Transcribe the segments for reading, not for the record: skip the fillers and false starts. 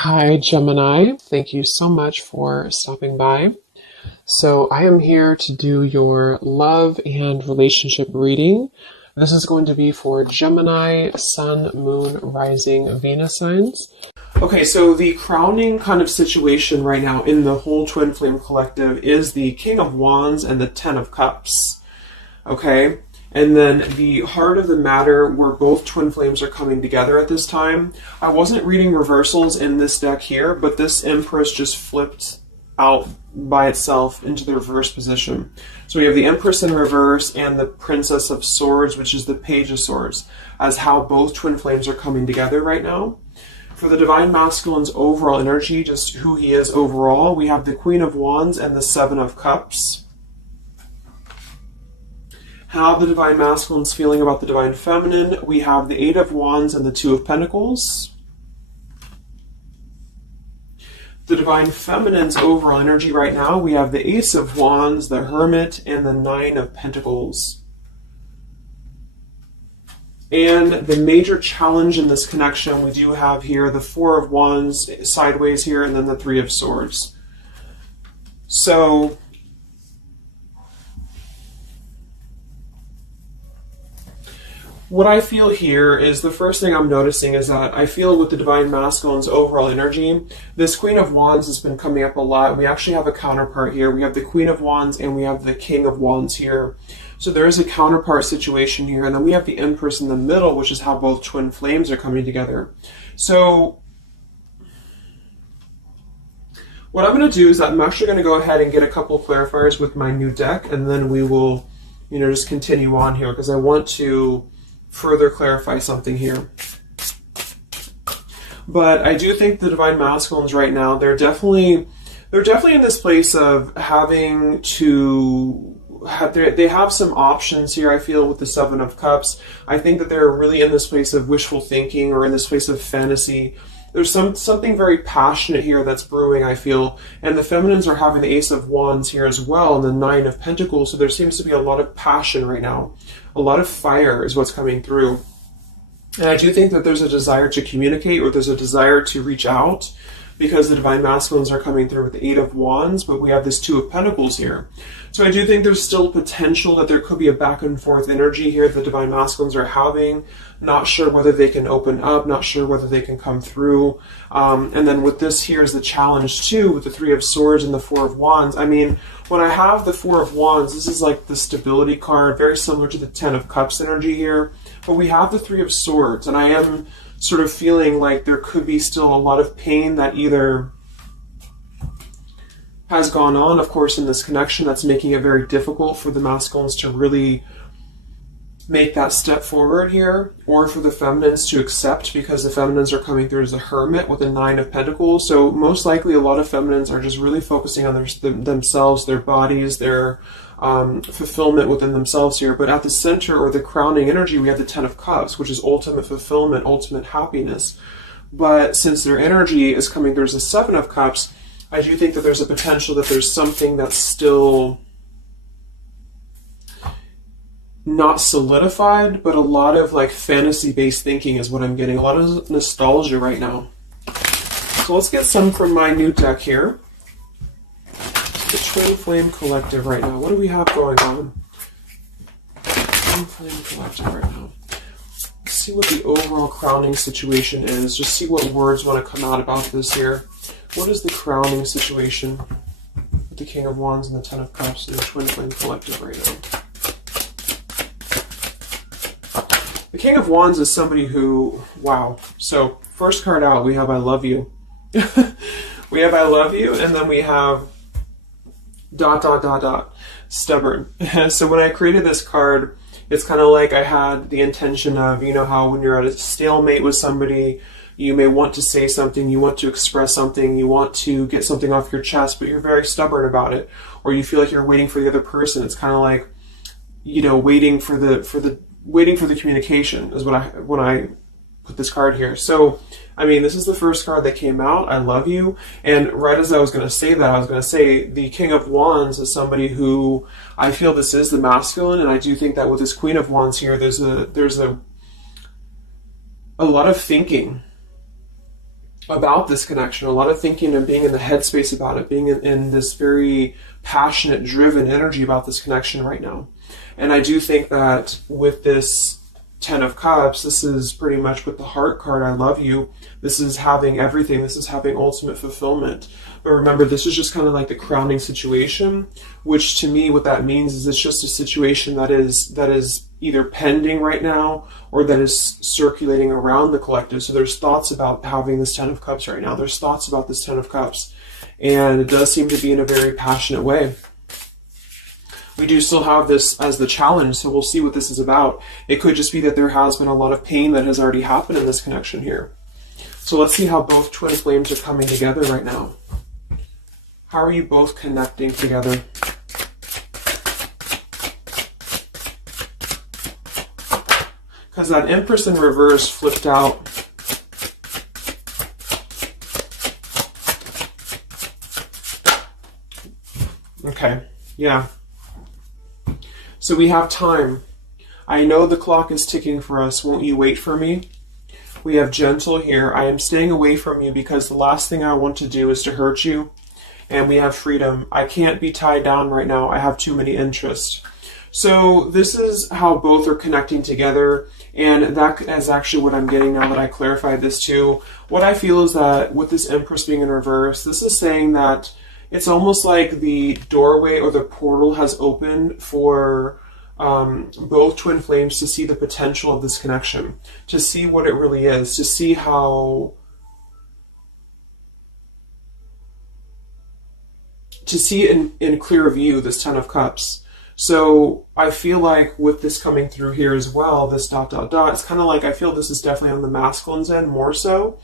Hi, Gemini. Thank you so much for stopping by. So, I am here to do your love and relationship reading. This is going to be for Gemini, Sun, Moon, Rising, Venus signs. Okay, so the crowning kind of situation right now in the whole Twin Flame Collective is the King of Wands and the Ten of Cups. Okay? And then the heart of the matter where both twin flames are coming together at this time. I wasn't reading reversals in this deck here, but this Empress just flipped out by itself into the reverse position. So we have the Empress in reverse and the Princess of Swords, which is the Page of Swords, as how both twin flames are coming together right now. For the Divine Masculine's overall energy, just who he is overall, we have the Queen of Wands and the Seven of Cups. How the Divine Masculine's feeling about the Divine Feminine, we have the Eight of Wands and the Two of Pentacles. The Divine Feminine's overall energy right now, we have the Ace of Wands, the Hermit, and the Nine of Pentacles. And the major challenge in this connection, we do have here the Four of Wands sideways here, and then the Three of Swords. So what I feel here is the first thing I'm noticing is that I feel with the Divine Masculine's overall energy, this Queen of Wands has been coming up a lot. We actually have a counterpart here. We have the Queen of Wands and we have the King of Wands here. So there is a counterpart situation here. And then we have the Empress in the middle, which is how both twin flames are coming together. So what I'm going to do is I'm actually going to go ahead and get a couple of clarifiers with my new deck. And then we will, just continue on here because I want to further clarify something here. But I do think the Divine Masculines right now, they're definitely in this place of having to have, they have some options here, I feel, with the Seven of Cups. I think that they're really in this place of wishful thinking or in this place of fantasy. There's something very passionate here that's brewing, I feel. And the Feminines are having the Ace of Wands here as well and the Nine of Pentacles. So there seems to be a lot of passion right now. A lot of fire is what's coming through. And I do think that there's a desire to communicate or there's a desire to reach out because the Divine Masculines are coming through with the Eight of Wands, but we have this Two of Pentacles here. So I do think there's still potential that there could be a back and forth energy here the Divine Masculines are having. Not sure whether they can open up, not sure whether they can come through. And then with this here is the challenge too, with the Three of Swords and the Four of Wands. I mean, when I have the Four of Wands, this is like the stability card, very similar to the Ten of Cups energy here. But we have the Three of Swords, and I am sort of feeling like there could be still a lot of pain that either has gone on, of course, in this connection that's making it very difficult for the masculines to really make that step forward here, or for the feminines to accept because the feminines are coming through as a Hermit with a Nine of Pentacles. So most likely a lot of feminines are just really focusing on themselves, their bodies, their fulfillment within themselves here. But at the center or the crowning energy, we have the Ten of Cups, which is ultimate fulfillment, ultimate happiness. But since their energy is coming through as a Seven of Cups, I do think that there's a potential that there's something that's still not solidified, but a lot of like fantasy-based thinking is what I'm getting. A lot of nostalgia right now. So let's get some from my new deck here. The Twin Flame Collective right now. What do we have going on? Twin Flame Collective right now. Let's see what the overall crowning situation is. Just see what words want to come out about this here. What is the crowning situation with the King of Wands and the Ten of Cups and the Twin Flame Collective right now? The King of Wands is somebody who, wow. So first card out, we have I love you. We have I love you, and then we have ... stubborn. So when I created this card, it's kind of like I had the intention of, how when you're at a stalemate with somebody, you may want to say something, you want to express something, you want to get something off your chest, but you're very stubborn about it, or you feel like you're waiting for the other person. It's kind of like, waiting for the communication is when I put this card here. So, I mean, this is the first card that came out, I love you. And right as I was going to say that, I was going to say the King of Wands is somebody who I feel this is the masculine. And I do think that with this Queen of Wands here, there's a lot of thinking about this connection, a lot of thinking and being in the headspace about it, being in this very passionate, driven energy about this connection right now. And I do think that with this Ten of Cups, this is pretty much with the Heart card, I love you. This is having everything. This is having ultimate fulfillment. But remember, this is just kind of like the crowning situation, which to me, what that means is it's just a situation that is either pending right now or that is circulating around the collective. So there's thoughts about having this Ten of Cups right now. There's thoughts about this Ten of Cups. And it does seem to be in a very passionate way. We do still have this as the challenge, so we'll see what this is about. It could just be that there has been a lot of pain that has already happened in this connection here. So let's see how both twin flames are coming together right now. How are you both connecting together? Because that Empress in reverse flipped out. Okay, yeah. So we have time. I know the clock is ticking for us. Won't you wait for me? We have gentle here. I am staying away from you because the last thing I want to do is to hurt you. And we have freedom. I can't be tied down right now. I have too many interests. So this is how both are connecting together. And that is actually what I'm getting now that I clarified this too. What I feel is that with this Empress being in reverse, this is saying that it's almost like the doorway or the portal has opened for both twin flames to see the potential of this connection, to see what it really is, to see how, to see in clear view this Ten of Cups. So I feel like with this coming through here as well, this ... it's kind of like I feel this is definitely on the masculine's end more so.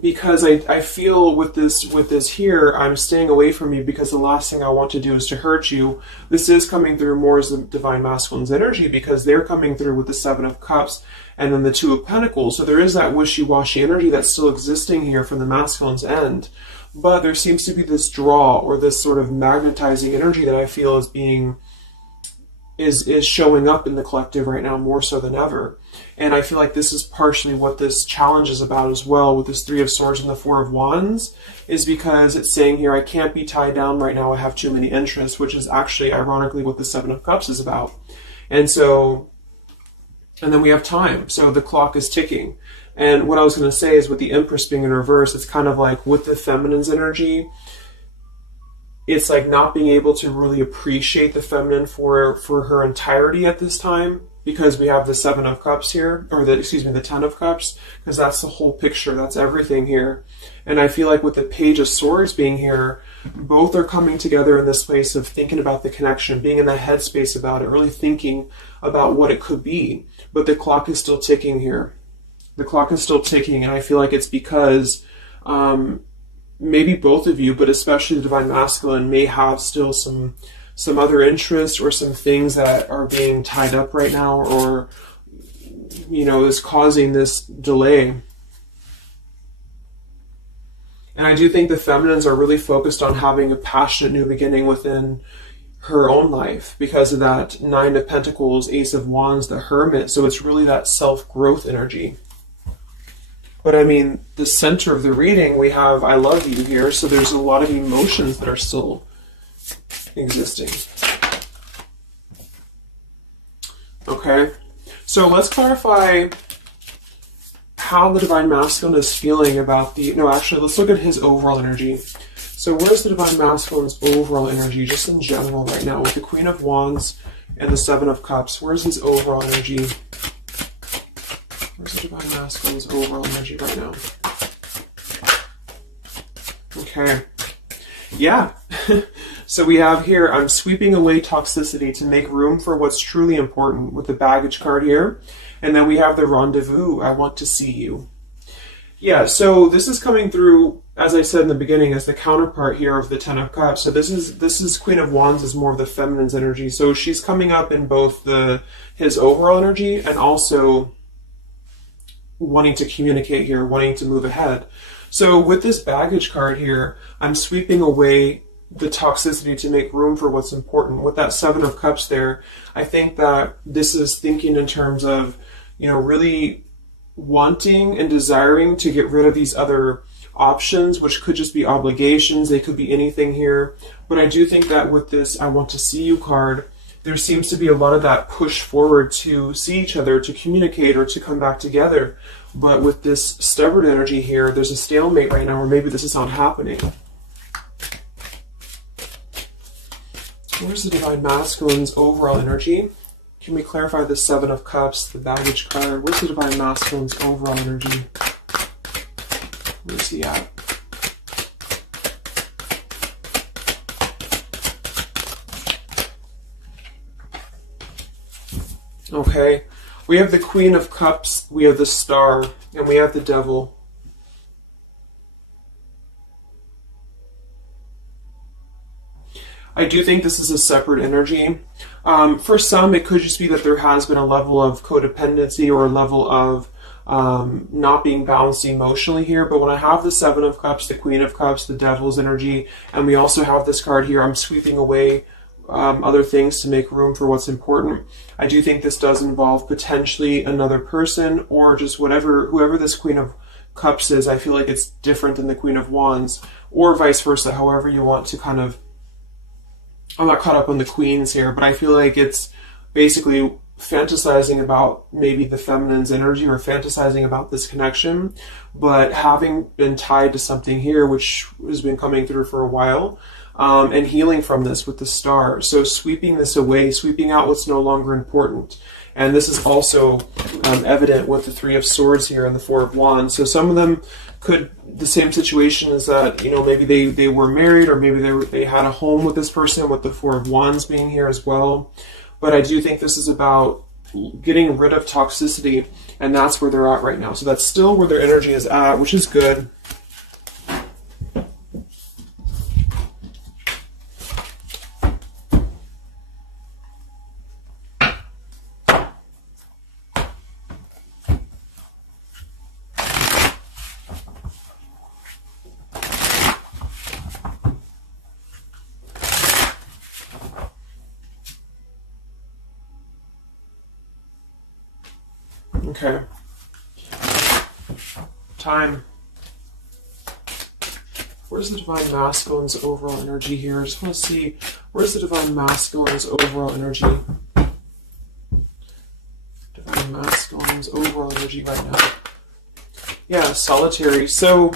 Because I feel with this here, I'm staying away from you because the last thing I want to do is to hurt you. This is coming through more as the Divine Masculine's energy because they're coming through with the Seven of Cups and then the Two of Pentacles. So there is that wishy-washy energy that's still existing here from the masculine's end. But there seems to be this draw or this sort of magnetizing energy that I feel is being is showing up in the collective right now more so than ever. And I feel like this is partially what this challenge is about as well with this Three of Swords and the Four of Wands, is because it's saying here, I can't be tied down right now, I have too many interests, which is actually ironically what the Seven of Cups is about. And so, and then we have time. So the clock is ticking. And what I was going to say is with the Empress being in reverse, it's kind of like with the feminine's energy, it's like not being able to really appreciate the feminine for her entirety at this time, because we have the Seven of Cups here, or the Ten of Cups, because that's the whole picture, that's everything here. And I feel like with the Page of Swords being here, both are coming together in this place of thinking about the connection, being in the headspace about it, really thinking about what it could be. But the clock is still ticking here. The clock is still ticking, and I feel like it's because maybe both of you, but especially the Divine Masculine, may have still some other interests or some things that are being tied up right now, or, you know, is causing this delay. And I do think the feminines are really focused on having a passionate new beginning within her own life because of that Nine of Pentacles, Ace of Wands, the Hermit. So it's really that self-growth energy. But I mean, the center of the reading, we have I love you here, so there's a lot of emotions that are still existing. Okay, so let's clarify how the Divine Masculine is feeling about the, no, actually, let's look at his overall energy. So where's the Divine Masculine's overall energy, just in general right now, with the Queen of Wands and the Seven of Cups? Where's his overall energy? Where's the Divine Masculine's overall energy right now? Okay. Yeah. So we have here, I'm sweeping away toxicity to make room for what's truly important, with the Baggage card here. And then we have the Rendezvous, I want to see you. Yeah, so this is coming through, as I said in the beginning, as the counterpart here of the Ten of Cups. So this is Queen of Wands is more of the feminine's energy. So she's coming up in both his overall energy and also wanting to communicate here, wanting to move ahead. So with this Baggage card here, I'm sweeping away the toxicity to make room for what's important. With that Seven of Cups there, I think that this is thinking in terms of, you know, really wanting and desiring to get rid of these other options, which could just be obligations. They could be anything here. But I do think that with this I want to see you card, there seems to be a lot of that push forward to see each other, to communicate, or to come back together. But with this stubborn energy here, there's a stalemate right now, or maybe this is not happening. Where's the Divine Masculine's overall energy? Can we clarify the Seven of Cups, the baggage card? Where's the Divine Masculine's overall energy? Where's he at? Okay, we have the Queen of Cups, we have the Star, and we have the Devil. I do think this is a separate energy. For some, it could just be that there has been a level of codependency or a level of not being balanced emotionally here. But when I have the Seven of Cups, the Queen of Cups, the Devil's energy, and we also have this card here, I'm sweeping away other things to make room for what's important. I do think this does involve potentially another person, or just whoever this Queen of Cups is. I feel like it's different than the Queen of Wands, or vice versa, however you want to kind of. I'm not caught up on the queens here, but I feel like it's basically fantasizing about maybe the feminine's energy, or fantasizing about this connection, but having been tied to something here, which has been coming through for a while, and healing from this with the Star. So sweeping this away, sweeping out what's no longer important. And this is also evident with the Three of Swords here and the Four of Wands. So some of them could, the same situation is that, you know, maybe they were married, or maybe they had a home with this person, with the Four of Wands being here as well. But I do think this is about getting rid of toxicity, and that's where they're at right now. So that's still where their energy is at, which is good. Okay. Time. Where's the Divine Masculine's overall energy here? I just want to see, where's the Divine Masculine's overall energy? Divine Masculine's overall energy right now. Yeah, solitary. So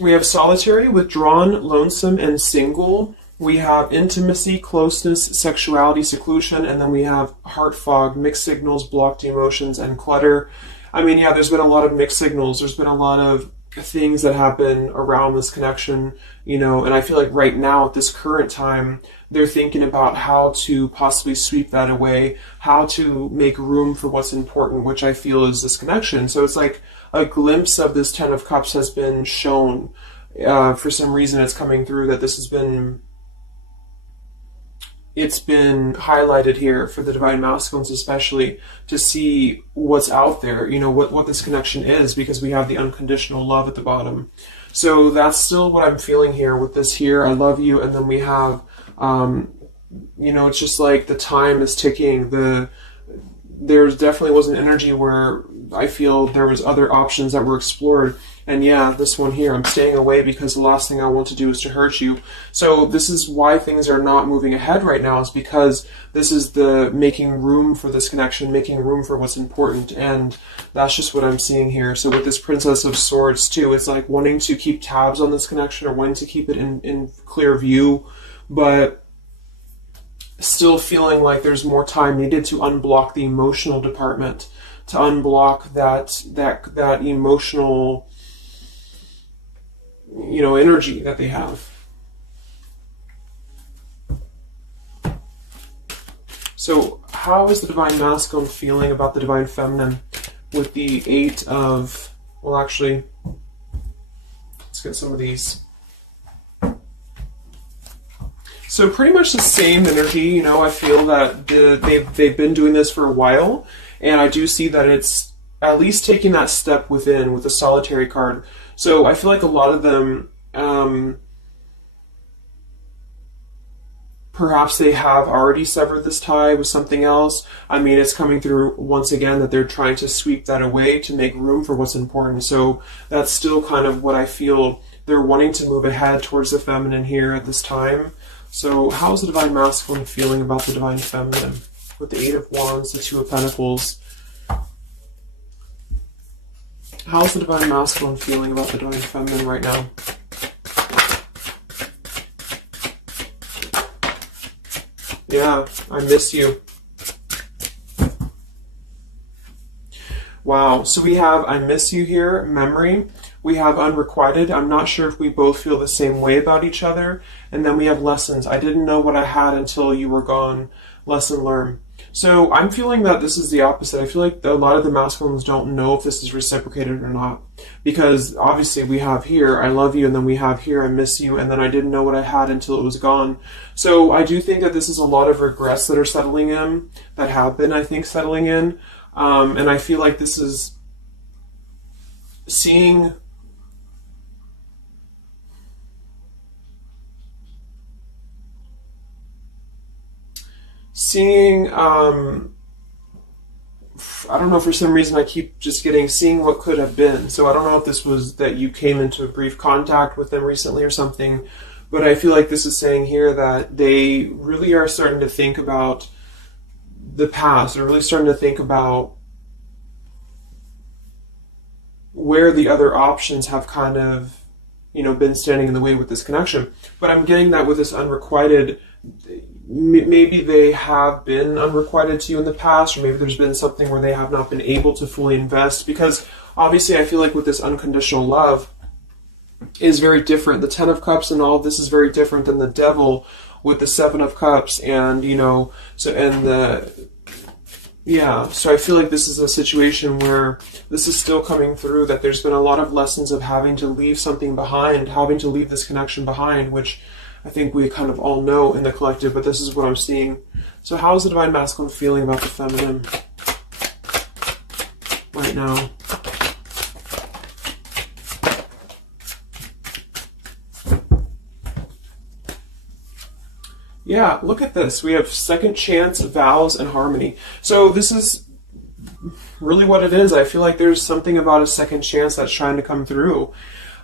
we have solitary, withdrawn, lonesome, and single. We have intimacy, closeness, sexuality, seclusion, and then we have heart fog, mixed signals, blocked emotions, and clutter. I mean, yeah, there's been a lot of mixed signals. There's been a lot of things that happen around this connection, you know, and I feel like right now at this current time, they're thinking about how to possibly sweep that away, how to make room for what's important, which I feel is this connection. So it's like a glimpse of this Ten of Cups has been shown. For some reason it's coming through that this has been, it's been highlighted here for the Divine Masculines especially, to see what's out there, you know, what this connection is, because we have the unconditional love at the bottom. So that's still what I'm feeling here with this here, I love you, and then we have, you know, it's just like the time is ticking. There's definitely was an energy where I feel there was other options that were explored. And yeah, this one here, I'm staying away because the last thing I want to do is to hurt you. So this is why things are not moving ahead right now, is because this is the making room for this connection, making room for what's important. And that's just what I'm seeing here. So with this Princess of Swords too, it's like wanting to keep tabs on this connection, or wanting to keep it in clear view, but still feeling like there's more time needed to unblock the emotional department, to unblock that emotional, you know, energy that they have. So how is the Divine Masculine feeling about the Divine Feminine with the Eight of, well, actually, let's get some of these. So pretty much the same energy, you know. I feel that they've been doing this for a while, and I do see that it's at least taking that step within with the solitary card. So I feel like a lot of them, perhaps they have already severed this tie with something else. I mean, it's coming through once again that they're trying to sweep that away to make room for what's important. So that's still kind of what I feel. They're wanting to move ahead towards the feminine here at this time. So how's the Divine Masculine feeling about the Divine Feminine? With the Eight of Wands, the Two of Pentacles. How's the Divine Masculine feeling about the Divine Feminine right now? Yeah, I miss you. Wow, so we have I miss you here, memory. We have unrequited. I'm not sure if we both feel the same way about each other. And then we have lessons. I didn't know what I had until you were gone. Lesson learned. So I'm feeling that this is the opposite. I feel like a lot of the masculines don't know if this is reciprocated or not. Because obviously we have here, I love you, and then we have here, I miss you, and then I didn't know what I had until it was gone. So I do think that this is a lot of regrets that are settling in, that have been, I think, settling in. And I feel like this is seeing I don't know, for some reason I keep just getting seeing what could have been. So I don't know if this was that you came into a brief contact with them recently or something, but I feel like this is saying here that they really are starting to think about the past. They're really starting to think about where the other options have kind of, you know, been standing in the way with this connection. But I'm getting that with this unrequited, maybe they have been unrequited to you in the past, or maybe there's been something where they have not been able to fully invest, because obviously I feel like with this unconditional love is very different. The Ten of Cups and all of this is very different than the Devil with the Seven of Cups, and you know, so I feel like this is a situation where this is still coming through, that there's been a lot of lessons of having to leave something behind, having to leave this connection behind, which I think we kind of all know in the collective, but this is what I'm seeing. So how is the Divine Masculine feeling about the feminine right now? Yeah, look at this. We have second chance, vows, and harmony. So this is really what it is. I feel like there's something about a second chance that's trying to come through.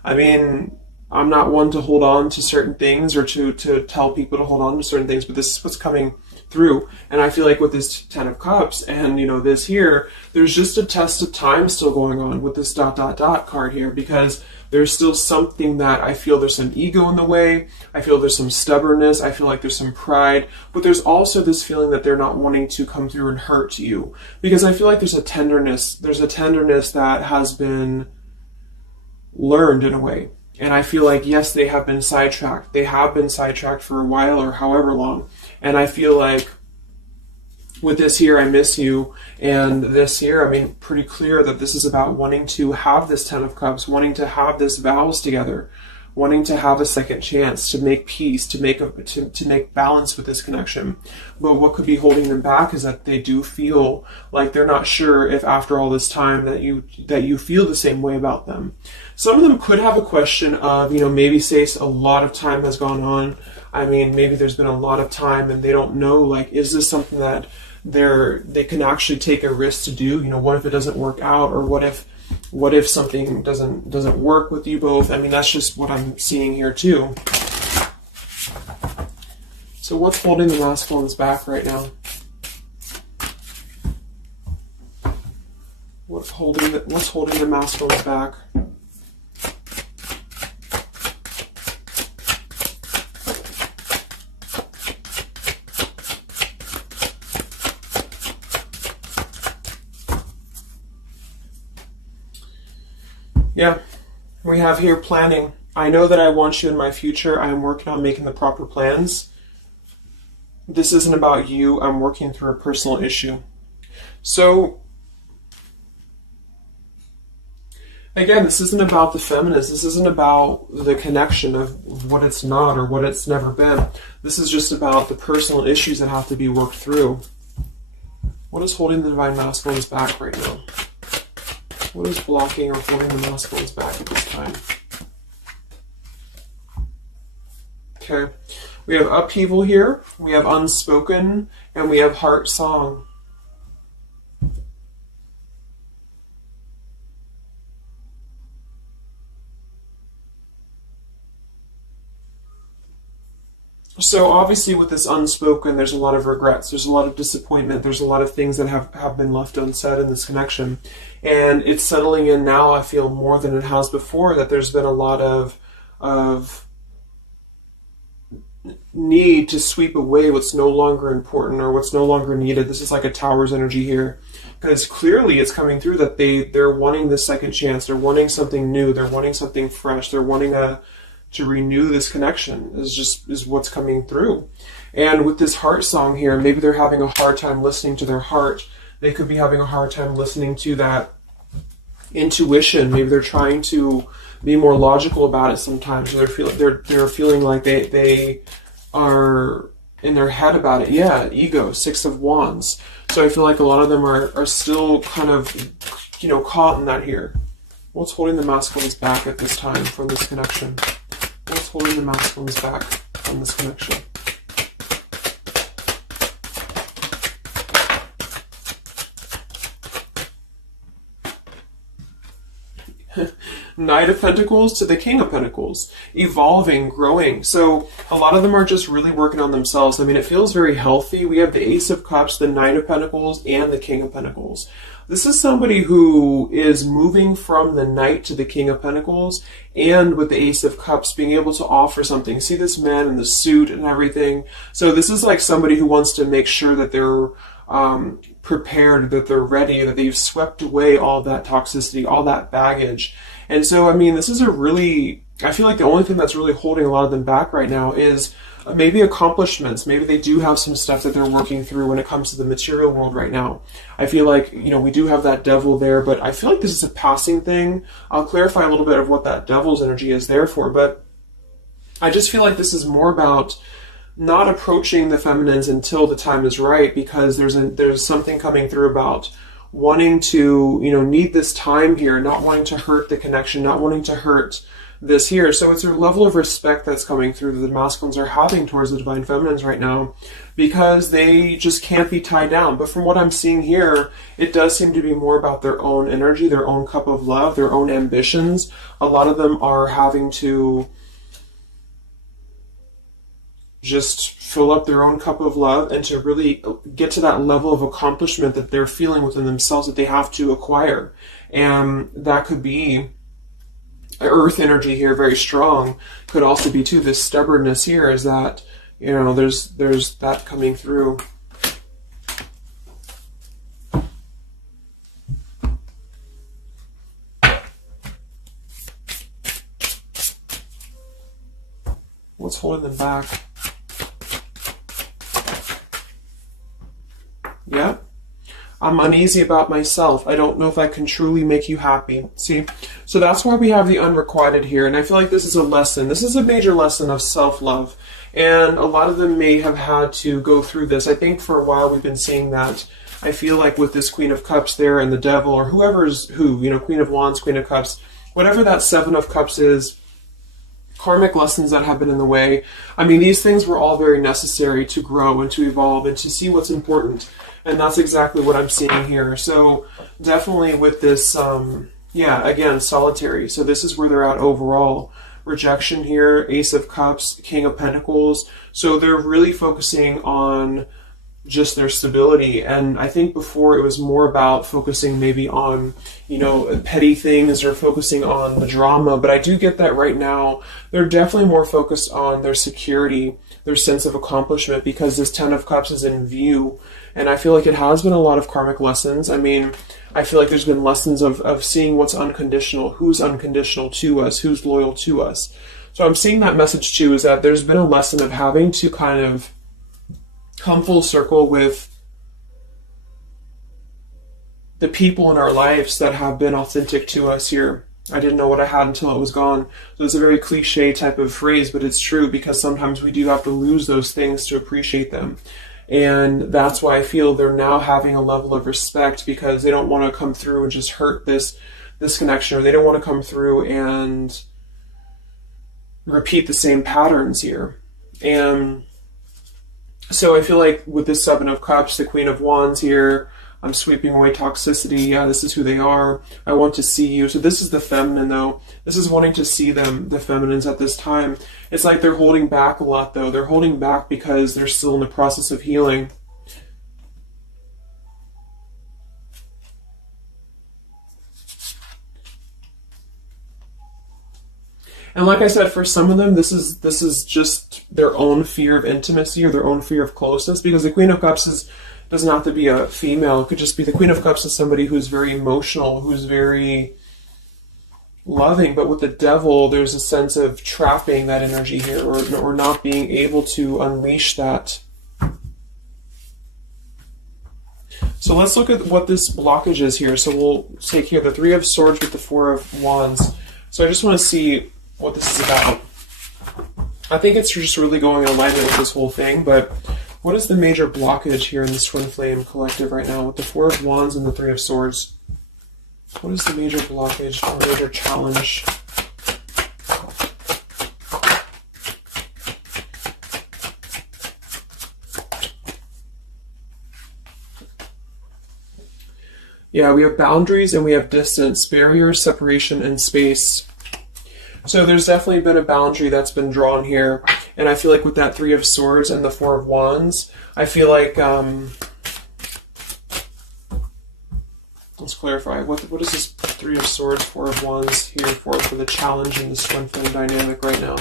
I mean, I'm not one to hold on to certain things or to tell people to hold on to certain things, but this is what's coming through. And I feel like with this Ten of Cups and, you know, this here, there's just a test of time still going on with this ... card here, because there's still something that I feel there's some ego in the way. I feel there's some stubbornness. I feel like there's some pride, but there's also this feeling that they're not wanting to come through and hurt you, because I feel like there's a tenderness that has been learned in a way. And I feel like, yes, they have been sidetracked. They have been sidetracked for a while or however long. And I feel like with this here, I miss you, and this here, I mean, pretty clear that this is about wanting to have this Ten of Cups, wanting to have this vows together, wanting to have a second chance to make peace, to make balance with this connection. But what could be holding them back is that they do feel like they're not sure if after all this time that you feel the same way about them. Some of them could have a question of, you know, maybe say a lot of time has gone on. I mean, maybe there's been a lot of time and they don't know, like, is this something that they can actually take a risk to do? You know, what if it doesn't work out, or what if something doesn't work with you both? I mean, that's just what I'm seeing here too. So what's holding the masculines back right now? What's holding the masculines back? Yeah, we have here planning. I know that I want you in my future. I am working on making the proper plans. This isn't about you. I'm working through a personal issue. So, again, this isn't about the feminist. This isn't about the connection of what it's not or what it's never been. This is just about the personal issues that have to be worked through. What is holding the Divine Masculines back right now? What is blocking or holding the masculines back at this time? Okay. We have upheaval here, we have unspoken, and we have heart song. So obviously with this unspoken, there's a lot of regrets, there's a lot of disappointment, there's a lot of things that have been left unsaid in this connection. And it's settling in now, I feel, more than it has before, that there's been a lot of need to sweep away what's no longer important or what's no longer needed. This is like a Tower's energy here. Because clearly it's coming through that they're wanting this second chance, they're wanting something new, they're wanting something fresh, they're wanting to renew this connection is what's coming through. And with this heart song here, maybe they're having a hard time listening to their heart. They could be having a hard time listening to that intuition. Maybe they're trying to be more logical about it sometimes. They're feeling like they are in their head about it. Yeah, ego, 6 of Wands. So I feel like a lot of them are still kind of, caught in that here. What's holding the masculines back at this time from this connection? What's holding the masculines back from this connection? Knight of Pentacles to the King of Pentacles. Evolving, growing. So a lot of them are just really working on themselves. I mean, it feels very healthy. We have the Ace of Cups, the Knight of Pentacles, and the King of Pentacles. This is somebody who is moving from the Knight to the King of Pentacles, and with the Ace of Cups being able to offer something. See this man in the suit and everything. So this is like somebody who wants to make sure that they're prepared, that they're ready, that they've swept away all that toxicity, all that baggage. And so, I mean, this is I feel like the only thing that's really holding a lot of them back right now is maybe accomplishments. Maybe they do have some stuff that they're working through when it comes to the material world right now. I feel like, we do have that devil there, but I feel like this is a passing thing. I'll clarify a little bit of what that devil's energy is there for, but I just feel like this is more about not approaching the feminines until the time is right, because there's something coming through about wanting to, need this time here, not wanting to hurt the connection, not wanting to hurt this here. So it's a level of respect that's coming through that the masculines are having towards the divine feminines right now, because they just can't be tied down. But from what I'm seeing here, it does seem to be more about their own energy, their own cup of love, their own ambitions. A lot of them are having to just fill up their own cup of love and to really get to that level of accomplishment that they're feeling within themselves that they have to acquire. And that could be earth energy here, very strong. Could also be too this stubbornness here, is that there's that coming through. What's holding them back? Yeah. I'm uneasy about myself. I don't know if I can truly make you happy. See? So that's why we have the unrequited here. And I feel like this is a lesson. This is a major lesson of self-love. And a lot of them may have had to go through this. I think for a while we've been seeing that. I feel like with this Queen of Cups there and the Devil, or whoever's who, Queen of Wands, Queen of Cups, whatever that Seven of Cups is, karmic lessons that have been in the way. I mean, these things were all very necessary to grow and to evolve and to see what's important. And that's exactly what I'm seeing here. So definitely with this, again, solitary. So this is where they're at overall. Rejection here, Ace of Cups, King of Pentacles. So they're really focusing on just their stability. And I think before it was more about focusing maybe on, petty things or focusing on the drama. But I do get that right now they're definitely more focused on their security, their sense of accomplishment, because this Ten of Cups is in view. And I feel like it has been a lot of karmic lessons. I mean, I feel like there's been lessons of seeing what's unconditional, who's unconditional to us, who's loyal to us. So I'm seeing that message too, is that there's been a lesson of having to kind of come full circle with the people in our lives that have been authentic to us here. I didn't know what I had until it was gone. So it's a very cliche type of phrase, but it's true, because sometimes we do have to lose those things to appreciate them. And that's why I feel they're now having a level of respect, because they don't want to come through and just hurt this this connection, or they don't want to come through and repeat the same patterns here. And so I feel like with this Seven of Cups, the Queen of Wands here, I'm sweeping away toxicity. Yeah, this is who they are. I want to see you. So this is the feminine, though. This is wanting to see them, the feminines at this time. It's like they're holding back a lot, though. They're holding back because they're still in the process of healing. And like I said, for some of them, this is just their own fear of intimacy or their own fear of closeness, because the Queen of Cups doesn't have to be a female. It could just be the Queen of Cups is somebody who's very emotional, who's very loving. But with the Devil, there's a sense of trapping that energy here, or not being able to unleash that. So let's look at what this blockage is here. So we'll take here the Three of Swords with the Four of Wands. So I just want to see what this is about. I think it's just really going in alignment with this whole thing, but what is the major blockage here in this Twin Flame collective right now with the Four of Wands and the Three of Swords? What is the major blockage or major challenge? Yeah, we have boundaries and we have distance, barriers, separation, and space. So there's definitely been a boundary that's been drawn here. And I feel like with that Three of Swords and the Four of Wands, I feel like, let's clarify, what is this Three of Swords, Four of Wands here for the challenge in this Twin Flame dynamic right now?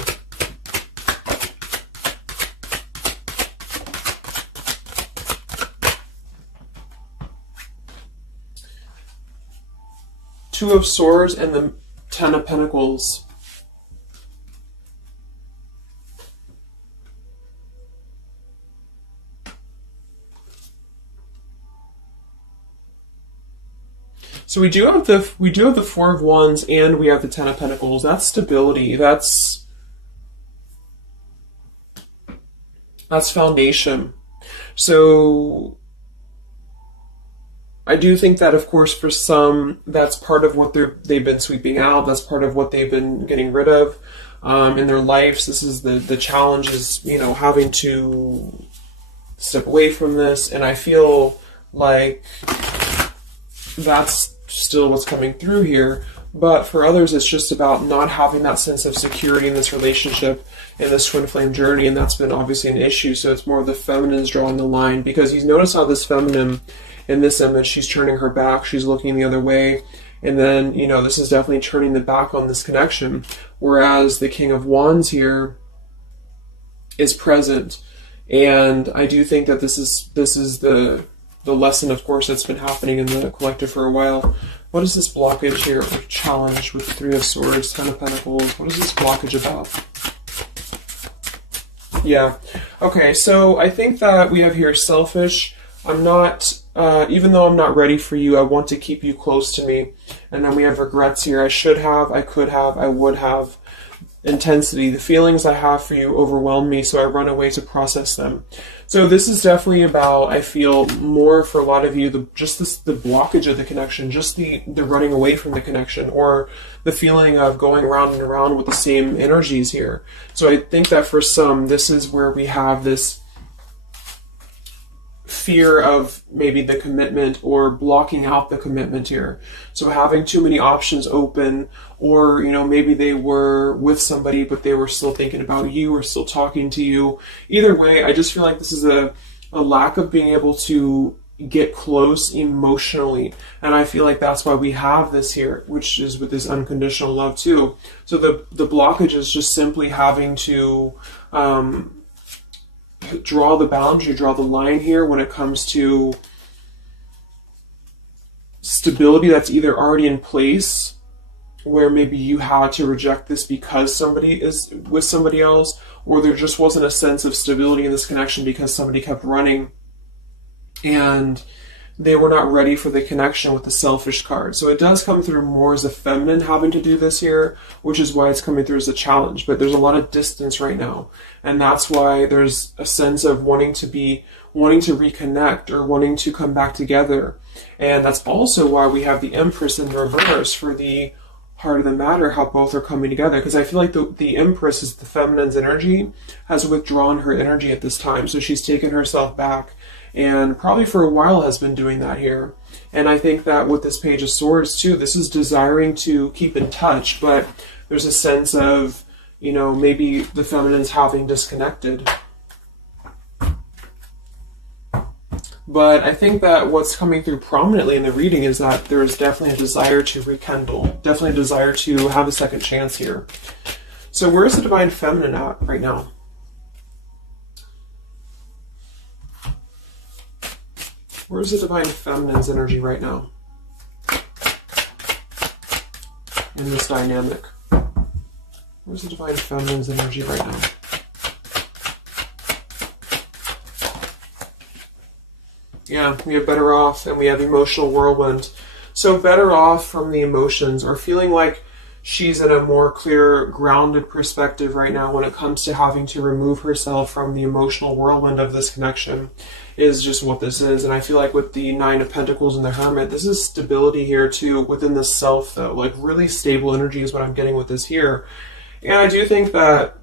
Two of Swords and the Ten of Pentacles. So we do have the Four of Wands and we have the Ten of Pentacles. That's stability. That's foundation. So I do think that, of course, for some, that's part of what they've been sweeping out. That's part of what they've been getting rid of in their lives. This is the challenge is, having to step away from this. And I feel like that's still what's coming through here. But for others, it's just about not having that sense of security in this relationship, in this Twin Flame journey, and that's been obviously an issue. So it's more of the feminines drawing the line, because you notice how this feminine in this image, she's turning her back, she's looking the other way, and then, this is definitely turning the back on this connection, whereas the King of Wands here is present. And I do think that this is the lesson, of course, that's been happening in the collective for a while. What is this blockage here, or challenge with the Three of Swords, Ten of Pentacles? What is this blockage about? Yeah. Okay, so I think that we have here selfish. I'm not, even though I'm not ready for you, I want to keep you close to me. And then we have regrets here. I should have, I could have, I would have. Intensity. The feelings I have for you overwhelm me, so I run away to process them. So this is definitely about, I feel, more for a lot of you, the blockage of the connection, just the running away from the connection, or the feeling of going around and around with the same energies here. So I think that for some, this is where we have this fear of maybe the commitment, or blocking out the commitment here. So having too many options open, or maybe they were with somebody but they were still thinking about you or still talking to you. Either way, I just feel like this is a lack of being able to get close emotionally, and I feel like that's why we have this here, which is with this unconditional love too. So the blockage is just simply having to draw the boundary, draw the line here when it comes to stability that's either already in place, where maybe you had to reject this because somebody is with somebody else, or there just wasn't a sense of stability in this connection because somebody kept running. And they were not ready for the connection with the selfish card. So it does come through more as a feminine having to do this here, which is why it's coming through as a challenge. But there's a lot of distance right now. And that's why there's a sense of wanting to reconnect or wanting to come back together. And that's also why we have the Empress in the reverse for the heart of the matter, how both are coming together. Because I feel like the Empress is the feminine's energy, has withdrawn her energy at this time. So she's taken herself back, and probably for a while has been doing that here. And I think that with this Page of Swords too, this is desiring to keep in touch, but there's a sense of, you know, maybe the feminine's having disconnected. But I think that what's coming through prominently in the reading is that there's definitely a desire to rekindle, definitely a desire to have a second chance here. So where's the Divine Feminine at right now? Where's the Divine Feminine's energy right now in this dynamic? Where's the Divine Feminine's energy right now? Yeah, we have better off, and we have emotional whirlwind. So better off from the emotions, or feeling like she's in a more clear, grounded perspective right now when it comes to having to remove herself from the emotional whirlwind of this connection, is just what this is. And I feel like with the Nine of Pentacles and the Hermit, this is stability here too within the self, though. Like really stable energy is what I'm getting with this here. And I do think that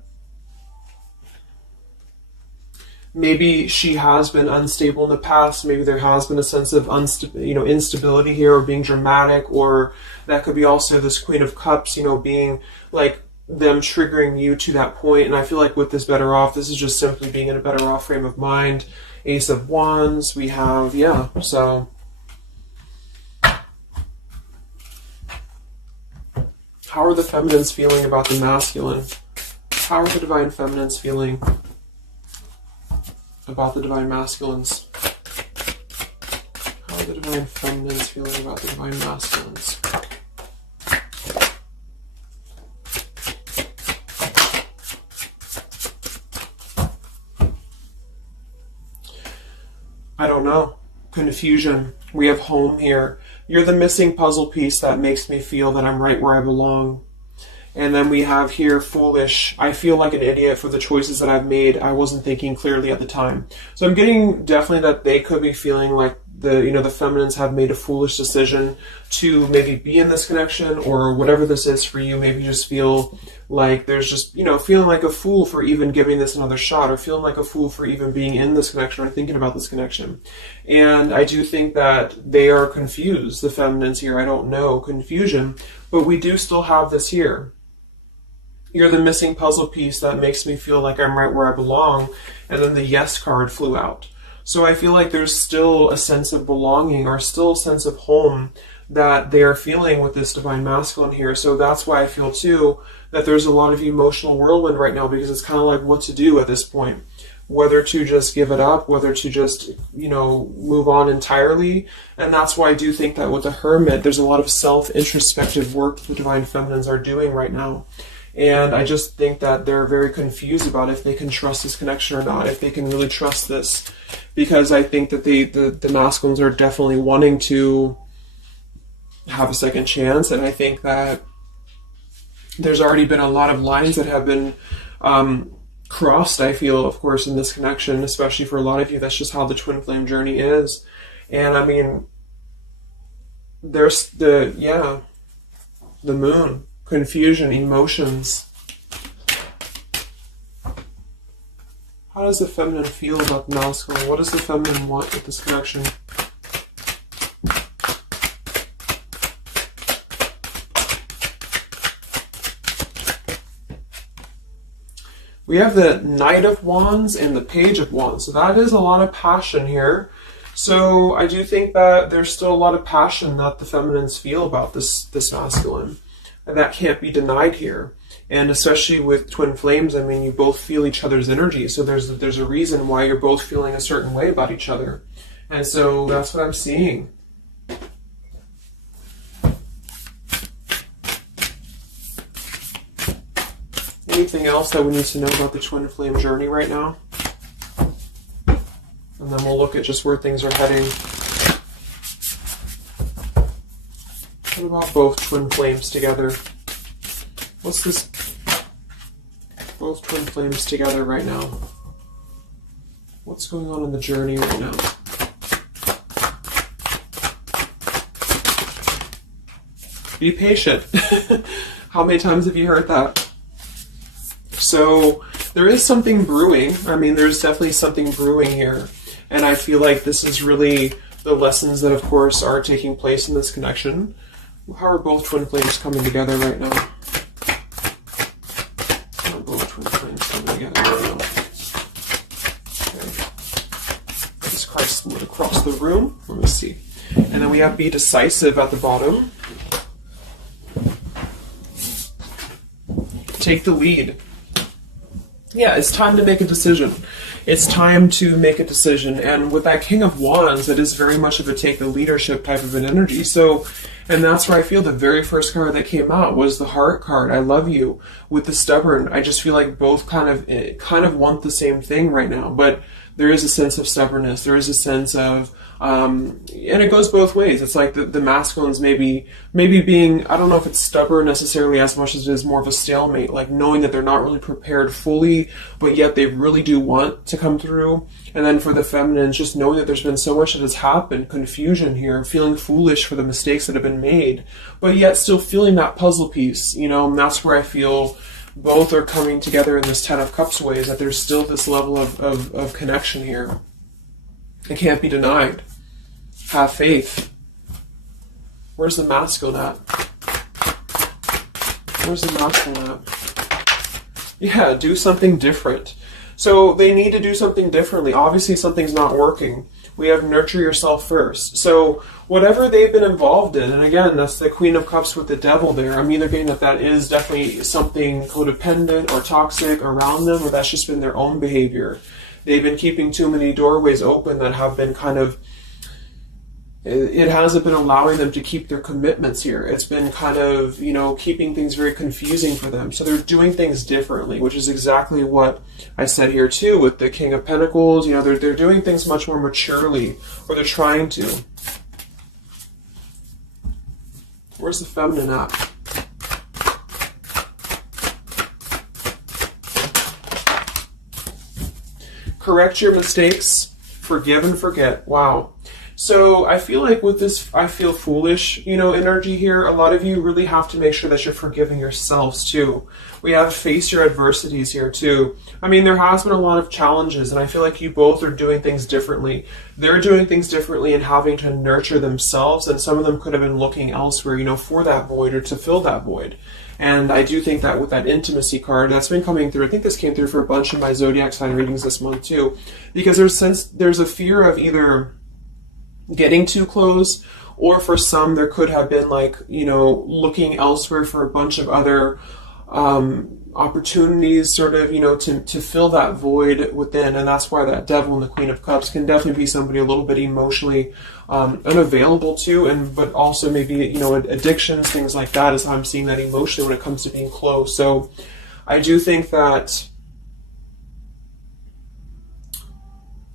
maybe she has been unstable in the past. Maybe there has been a sense of instability here, or being dramatic, or that could be also this Queen of Cups, being like them triggering you to that point. And I feel like with this better off, this is just simply being in a better off frame of mind. Ace of Wands, we have, so how are the feminines feeling about the masculine? How are the Divine Feminines feeling about the Divine Masculines? How are the Divine Feminines feeling about the Divine Masculines? I don't know. Confusion. We have home here. You're the missing puzzle piece that makes me feel that I'm right where I belong. And then we have here foolish. I feel like an idiot for the choices that I've made. I wasn't thinking clearly at the time. So I'm getting definitely that they could be feeling like the feminines have made a foolish decision to maybe be in this connection, or whatever this is for you. Maybe you just feel like there's just, feeling like a fool for even giving this another shot, or feeling like a fool for even being in this connection or thinking about this connection. And I do think that they are confused, the feminines here. I don't know, confusion, but we do still have this here. You're the missing puzzle piece that makes me feel like I'm right where I belong. And then the yes card flew out. So I feel like there's still a sense of belonging, or still a sense of home that they are feeling with this Divine Masculine here. So that's why I feel too that there's a lot of emotional whirlwind right now, because it's kind of like what to do at this point. Whether to just give it up, whether to just, move on entirely. And that's why I do think that with the Hermit, there's a lot of self-introspective work the Divine Feminines are doing right now. And I just think that they're very confused about if they can trust this connection or not, if they can really trust this. Because I think that the masculines are definitely wanting to have a second chance. And I think that there's already been a lot of lines that have been crossed, I feel, of course, in this connection, especially for a lot of you. That's just how the twin flame journey is. And I mean, there's the moon. Confusion, emotions. How does the feminine feel about the masculine? What does the feminine want with this connection? We have the Knight of Wands and the Page of Wands. So that is a lot of passion here. So I do think that there's still a lot of passion that the feminines feel about this masculine. And that can't be denied here. And especially with twin flames, I mean, you both feel each other's energy. So there's a reason why you're both feeling a certain way about each other. And so that's what I'm seeing. Anything else that we need to know about the twin flame journey right now? And then we'll look at just where things are heading. about both twin flames together? What's this? Both twin flames together right now. What's going on in the journey right now? Be patient. How many times have you heard that? So there is something brewing. I mean, there's definitely something brewing here. And I feel like this is really the lessons that, of course, are taking place in this connection. How are both twin flames coming together right now? How are both twin flames coming together right now? Okay. Jesus Christ split across the room. Let me see. And then we have be decisive at the bottom. Take the lead. Yeah, it's time to make a decision. It's time to make a decision. And with that King of Wands, it is very much of a take the leadership type of an energy. So, and that's where I feel the very first card that came out was the Heart card. I love you. With the Stubborn, I just feel like both kind of want the same thing right now. But there is a sense of stubbornness. There is a sense of, and it goes both ways. It's like the masculines maybe being, I don't know if it's stubborn necessarily as much as it is more of a stalemate, like knowing that they're not really prepared fully, but yet they really do want to come through. And then for the feminines, just knowing that there's been so much that has happened, confusion here, feeling foolish for the mistakes that have been made, but yet still feeling that puzzle piece, you know, and that's where I feel both are coming together in this Ten of Cups way, is that there's still this level of connection here. It can't be denied. Have faith. Where's the masculine at? Where's the masculine at? Yeah, do something different. So they need to do something differently. Obviously something's not working. We have nurture yourself first. So whatever they've been involved in, and again, that's the Queen of Cups with the Devil there. I'm either getting that is definitely something codependent or toxic around them, or that's just been their own behavior. They've been keeping too many doorways open that have been kind of, it hasn't been allowing them to keep their commitments here. It's been kind of, you know, keeping things very confusing for them. So they're doing things differently, which is exactly what I said here too with the King of Pentacles. You know, they're doing things much more maturely, or they're trying to. Where's the feminine at? Correct your mistakes, forgive and forget. Wow. So I feel like with this I feel foolish, you know, energy here, a lot of you really have to make sure that you're forgiving yourselves too. We have face your adversities here too. I mean, there has been a lot of challenges, and I feel like you both are doing things differently. They're doing things differently and having to nurture themselves, and some of them could have been looking elsewhere, you know, for that void or to fill that void. And I do think that with that intimacy card, that's been coming through. I think this came through for a bunch of my zodiac sign readings this month too, because there's a fear of either getting too close, or for some there could have been like, you know, looking elsewhere for a bunch of other opportunities, sort of, you know, to fill that void within. And that's why that Devil and the Queen of Cups can definitely be somebody a little bit emotionally unavailable to, and but also maybe, you know, addictions, things like that is how I'm seeing that emotionally when it comes to being close. So I do think that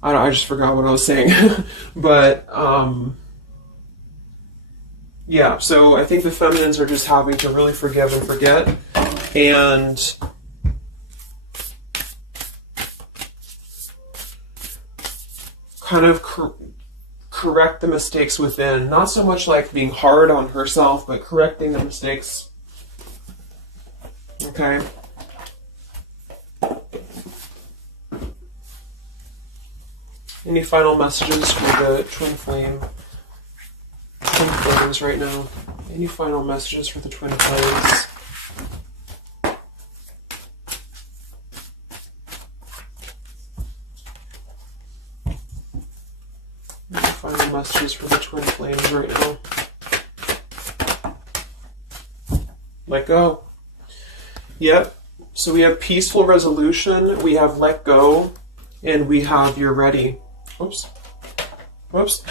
I just forgot what I was saying. But, yeah, so I think the feminines are just having to really forgive and forget, and kind of correct the mistakes within. Not so much like being hard on herself, but correcting the mistakes. Okay? Any final messages for the twin flames right now? Any final messages for the twin flames? Any final messages for the twin flames right now? Let go. Yep. So we have peaceful resolution, we have let go, and we have you're ready. Whoops.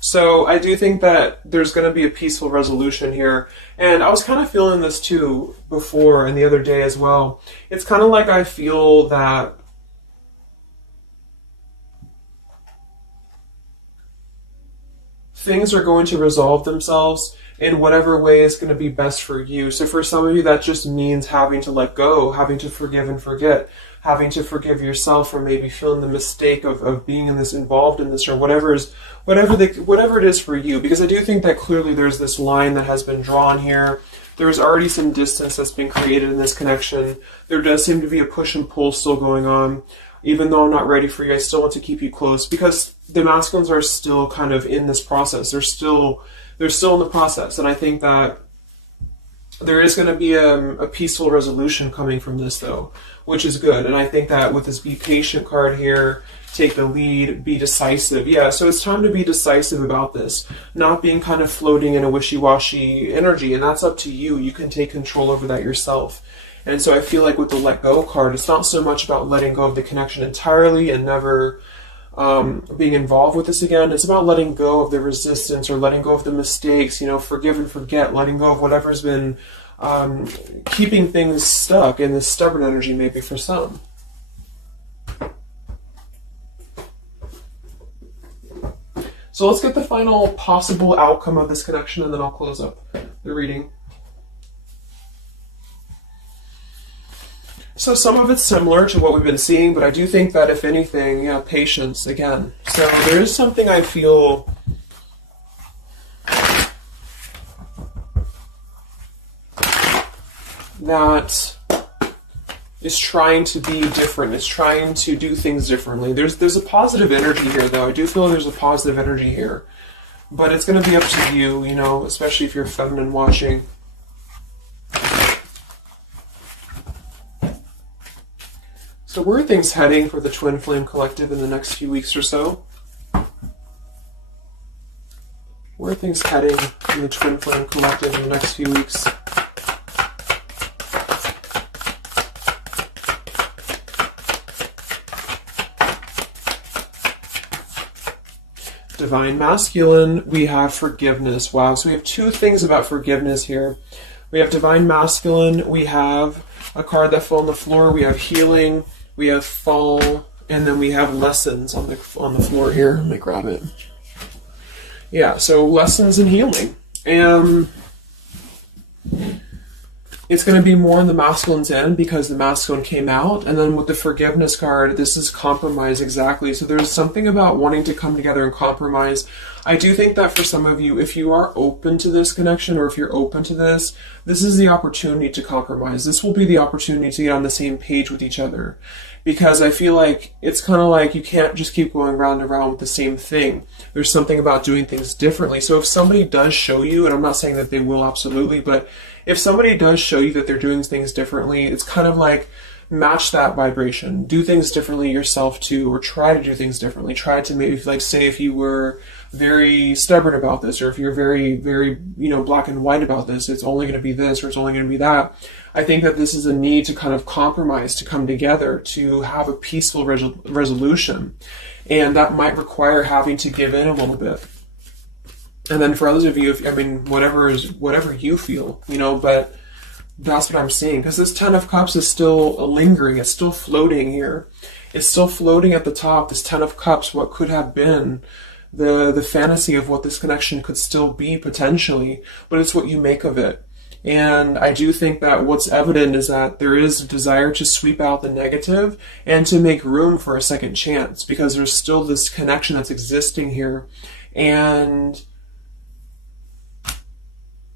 So I do think that there's going to be a peaceful resolution here. And I was kind of feeling this too before and the other day as well. It's kind of like I feel that things are going to resolve themselves, in whatever way is going to be best for you. So for some of you, that just means having to let go, having to forgive and forget, having to forgive yourself for maybe feeling the mistake of being in this, involved in this, or whatever it is for you. Because I do think that clearly there's this line that has been drawn here. There's already some distance that's been created in this connection. There does seem to be a push and pull still going on. Even though I'm not ready for you, I still want to keep you close, because the masculines are still kind of in this process. They're still in the process. And I think that there is going to be a peaceful resolution coming from this, though, which is good. And I think that with this Be Patient card here, take the lead, be decisive. Yeah, so it's time to be decisive about this, not being kind of floating in a wishy-washy energy. And that's up to you. You can take control over that yourself. And so I feel like with the Let Go card, it's not so much about letting go of the connection entirely and never being involved with this again. It's about letting go of the resistance, or letting go of the mistakes, forgive and forget, letting go of whatever's been keeping things stuck in this stubborn energy, maybe for some. So let's get the final possible outcome of this connection, and then I'll close up the reading. So some of it's similar to what we've been seeing, but I do think that if anything, patience again. So there is something I feel that is trying to be different. It's trying to do things differently. There's a positive energy here, though. I do feel there's a positive energy here. But it's going to be up to you, especially if you're feminine watching. So where are things heading for the Twin Flame Collective in the next few weeks or so? Where are things heading in the Twin Flame Collective in the next few weeks? Divine Masculine, we have forgiveness. Wow, so we have two things about forgiveness here. We have Divine Masculine, we have a card that fell on the floor, we have healing, we have fall, and then we have lessons on the floor here. Let me grab it. Yeah, so lessons and healing. And it's going to be more on the masculine's end because the masculine came out. And then with the forgiveness card, this is compromise exactly. So there's something about wanting to come together and compromise. I do think that for some of you, if you are open to this connection, or if you're open to this is the opportunity to compromise. This will be the opportunity to get on the same page with each other. Because I feel like it's kind of like you can't just keep going round and round with the same thing. There's something about doing things differently. So if somebody does show you, and I'm not saying that they will absolutely, but if somebody does show you that they're doing things differently, it's kind of like match that vibration. Do things differently yourself too, or try to do things differently. Try to maybe, like, say if you were very stubborn about this, or if you're very, very, black and white about this, it's only going to be this, or it's only going to be that. I think that this is a need to kind of compromise, to come together, to have a peaceful resolution. And that might require having to give in a little bit. And then for others of you, whatever you feel, but that's what I'm seeing. Because this Ten of Cups is still lingering. It's still floating here. It's still floating at the top. This Ten of Cups, what could have been the fantasy of what this connection could still be potentially, but it's what you make of it. And I do think that what's evident is that there is a desire to sweep out the negative and to make room for a second chance, because there's still this connection that's existing here. And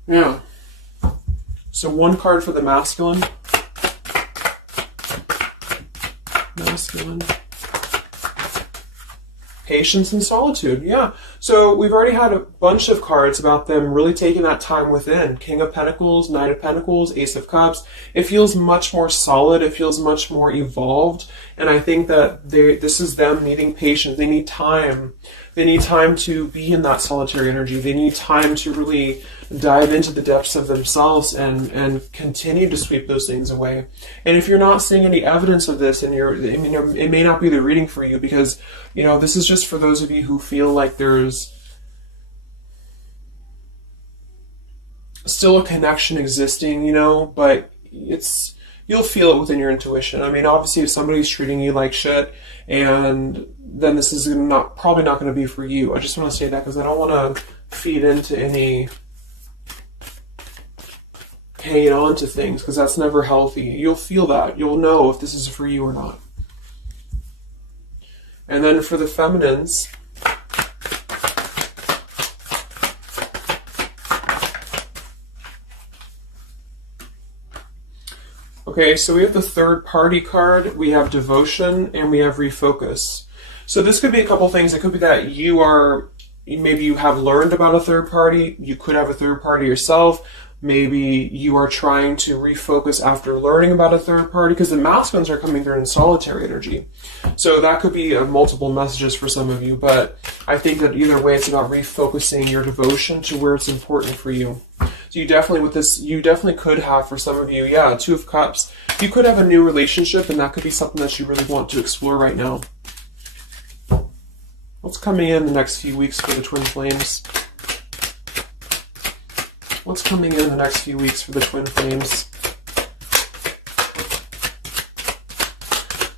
yeah. So one card for the masculine. Masculine. Patience and solitude. Yeah. So we've already had a bunch of cards about them really taking that time within. King of Pentacles, Knight of Pentacles, Ace of Cups. It feels much more solid. It feels much more evolved. And I think that this is them needing patience. They need time. They need time to be in that solitary energy. They need time to really dive into the depths of themselves and continue to sweep those things away. And if you're not seeing any evidence of this, and it may not be the reading for you, because this is just for those of you who feel like there's still a connection existing, but you'll feel it within your intuition. I mean, obviously, if somebody's treating you like shit, and then this is probably not going to be for you. I just want to say that because I don't want to feed into any hanging on to things, because that's never healthy. You'll feel that. You'll know if this is for you or not. And then for the feminines, okay, so we have the third party card, we have devotion, and we have refocus. So this could be a couple things. It could be that maybe you have learned about a third party. You could have a third party yourself. Maybe you are trying to refocus after learning about a third party, because the masculines are coming through in solitary energy. So that could be multiple messages for some of you, but I think that either way, it's about refocusing your devotion to where it's important for you. So you definitely could have, for some of you, yeah, Two of Cups. You could have a new relationship, and that could be something that you really want to explore right now. What's coming in the next few weeks for the twin flames? What's coming in the next few weeks for the twin flames?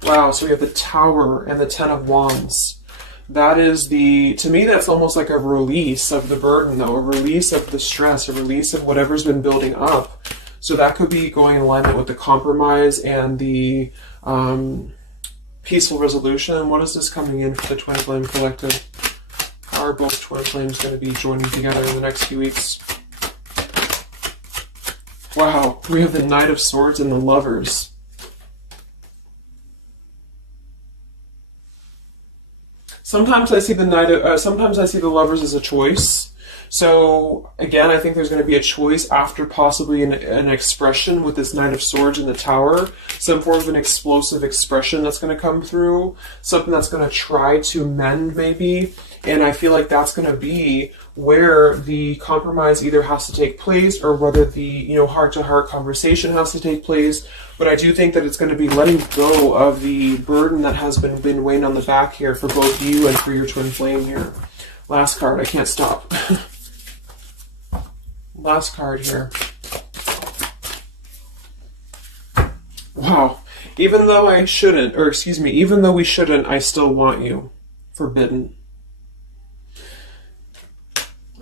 Wow, so we have the Tower and the Ten of Wands. That is to me, that's almost like a release of the burden, though, a release of the stress, a release of whatever's been building up. So that could be going in alignment with the compromise and the peaceful resolution. What is this coming in for the twin flame collective? How are both twin flames going to be joining together in the next few weeks? Wow, we have the Knight of Swords and the Lovers. Sometimes I see the Lovers as a choice. So again, I think there's going to be a choice after possibly an expression with this Knight of Swords in the Tower. Some form of an explosive expression that's going to come through. Something that's going to try to mend, maybe. And I feel like that's going to be where the compromise either has to take place, or whether the heart-to-heart conversation has to take place. But I do think that it's going to be letting go of the burden that has been weighing on the back here for both you and for your twin flame here. Last card, I can't stop. Last card here. Wow. Even though we shouldn't, I still want you. Forbidden.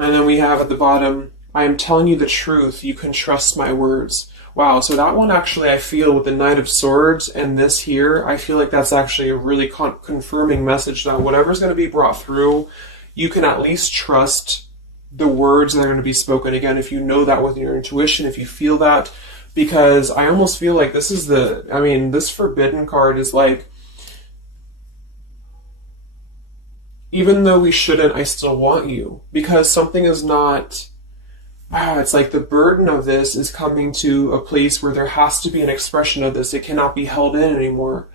And then we have at the bottom, I am telling you the truth, you can trust my words. Wow, so that one actually, I feel with the Knight of Swords and this here, I feel like that's actually a really confirming message that whatever's going to be brought through, you can at least trust the words that are going to be spoken. Again, if you know that with your intuition, if you feel that, because I almost feel like this is this Forbidden card is like, even though we shouldn't, I still want you. Because something is not... it's like the burden of this is coming to a place where there has to be an expression of this. It cannot be held in anymore.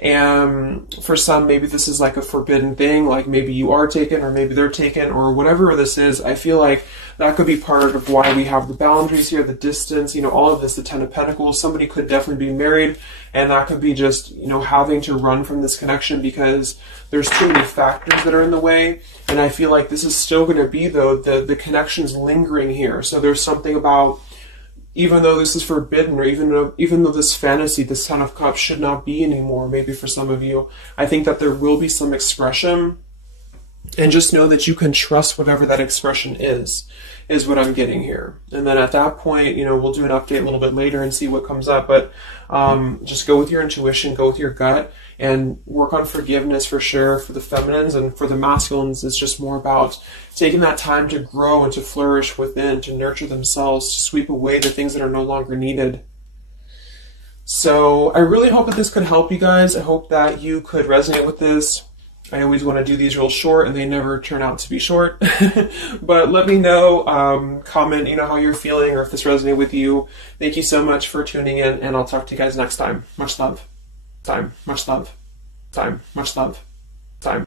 And for some, maybe this is like a forbidden thing, like maybe you are taken or maybe they're taken or whatever this is. I feel like that could be part of why we have the boundaries here, the distance, all of this, the Ten of Pentacles. Somebody could definitely be married, and that could be just, having to run from this connection because there's too many factors that are in the way. And I feel like this is still going to be, though, the connection's lingering here. So there's something about, even though this is forbidden, or even though this fantasy, this Ten of Cups should not be anymore, maybe for some of you, I think that there will be some expression, and just know that you can trust whatever that expression is what I'm getting here. And then at that point, we'll do an update a little bit later and see what comes up, but just go with your intuition, go with your gut, and work on forgiveness for sure for the feminines. And for the masculines, it's just more about taking that time to grow and to flourish within, to nurture themselves, to sweep away the things that are no longer needed. So I really hope that this could help you guys. I hope that you could resonate with this. I always want to do these real short, and they never turn out to be short. But let me know, comment, how you're feeling, or if this resonated with you. Thank you so much for tuning in, and I'll talk to you guys next time. Much love. Much love. Much love.